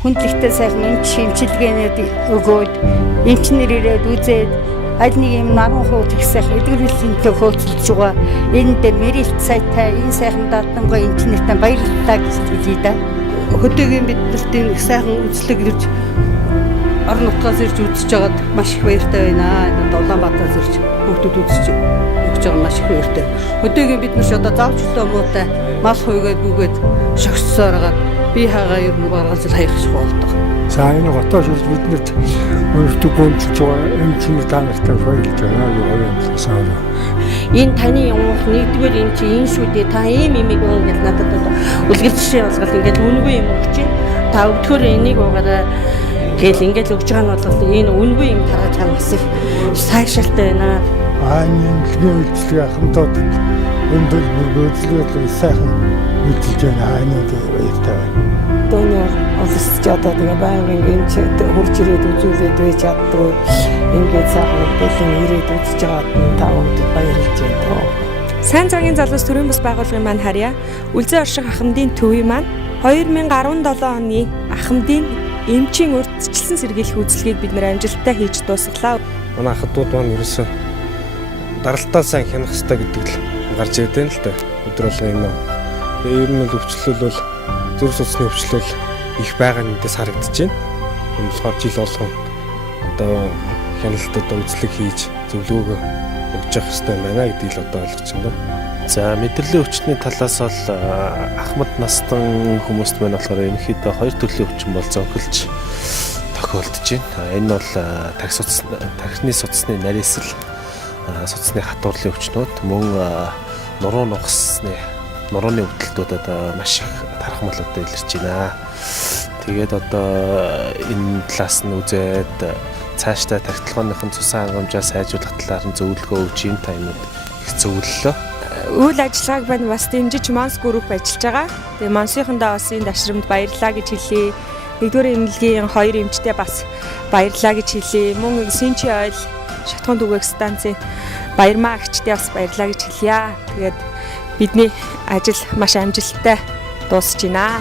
хүндлэгтэй сайхан эмч шимчилгээнүүд өгөөд эмчнэр ирээд үзээд аль нэг юм наран хууч их сайхан эдгэрүүлэнтэй хөөцөлж байгаа. Энд мэрэлт сайтай энэ сайхан дадангаа эмчнэртэй баярлалаа гэж хэлье да. Хөдөөгийн биднэрт энэ их сайхан үзлэг ирж орон нутгаас ирж үзэж байгаад маш их баяртай байна. Энэ Улаанбаатараас ирж хүүхдүүд үзэж өгч байгаа маш их баяртай. Хөдөөгийн бид нар ч одоо завжтай муутай мал хуйгаад бүгээд шогцсоороо би хагаа ер нь баргалж хаягч болдог. За энэ хотоос ирж биднэрт өөртөө гомдлж байгаа эмчнэр та нартай баярлж байна гэж ойлголоо. Энэ таны явах нэгдүгээр энэ чи энэ шүү дээ. Та ийм имийг өө гэж надад үлгэр жишээ болгоод ингээд үнгүй юм өгч та өвдөхөр энийг уугаараа гэл ингээд өгч байгаа нь бол энэ үнгүй юм тараж байгаа бас их сайшаалтай байна. Энэ үйлчлэг хамтдаа өндөр бүргөөдлөг сайхан үйлчилж байна. Энэ баяртай байна. Тоньор офисч одоо тэгээ байнгын эмч хурж ирээд үзүүлээд байж чаддгүй ингээд сайхан бэлэн ирээд үзэж байгаад та бүхэнд баярлж байна. Сайн цагийн залуус төрийн бас байгууллагын маань харьяа Үлзий орших ахмадын төвийн маань 2017 оны ахмадын эмчийн урьдчилсан сэргийлэх үйлчлэгийг бид нэр амжилттай хийж дуусгалаа. Манай ахдууд маань ерөөсөө даралтаа сайн хянах хэрэгтэй гэдэг л гарч ирээд байна л да. Өдөр болго юм аа. Ер нь л өвчлөл бол зүрх судасны өвчлөл их байгаа нэгдээс харагдаж байна. Энэ болохоор жил болгон одоо хяналтад үзлэг хийж зөвлөгөөгөө өгч явах хэрэгтэй байна гэдгийг л одоо ойлгож байна. За мэдрэлийн өвчтний талаас бол ахмад настан хүмүүст маань болохоор ерөнхийдөө хоёр төрлийн өвчин бол зохилж тохиолдож байна. Энэ бол тархины судасны нарийсэл, судасны хатуурлын өвчнүүд, мөн нуруу нугасны нурууны өвдөлтүүд одоо маш их тархамлуудад илэрч байна. Тэгээд одоо энэ талаас нь үзээд цаашдаа тархитлагооныхон цусан хангамжаа сайжруулах талаар нь зөвлөгөө өгч юм таймууд их зөвлөлөө. Үйл ажиллагааг байна бас дэмжиж Монс групп ажиллаж байгаа. Тэгээ Монсынхондоо бас энэ дашрамд баярлалаа гэж хэлье. Нэгдүгээр эмнэлгийн 2 эмчтэй бас баярлалаа гэж хэлье. Мөн Синчи ойл шатхуун түгээх станцын Баярмаа агчдаа бас баярлалаа гэж хэлье. Тэгээд бидний ажил маш амжилттай дуусж байна.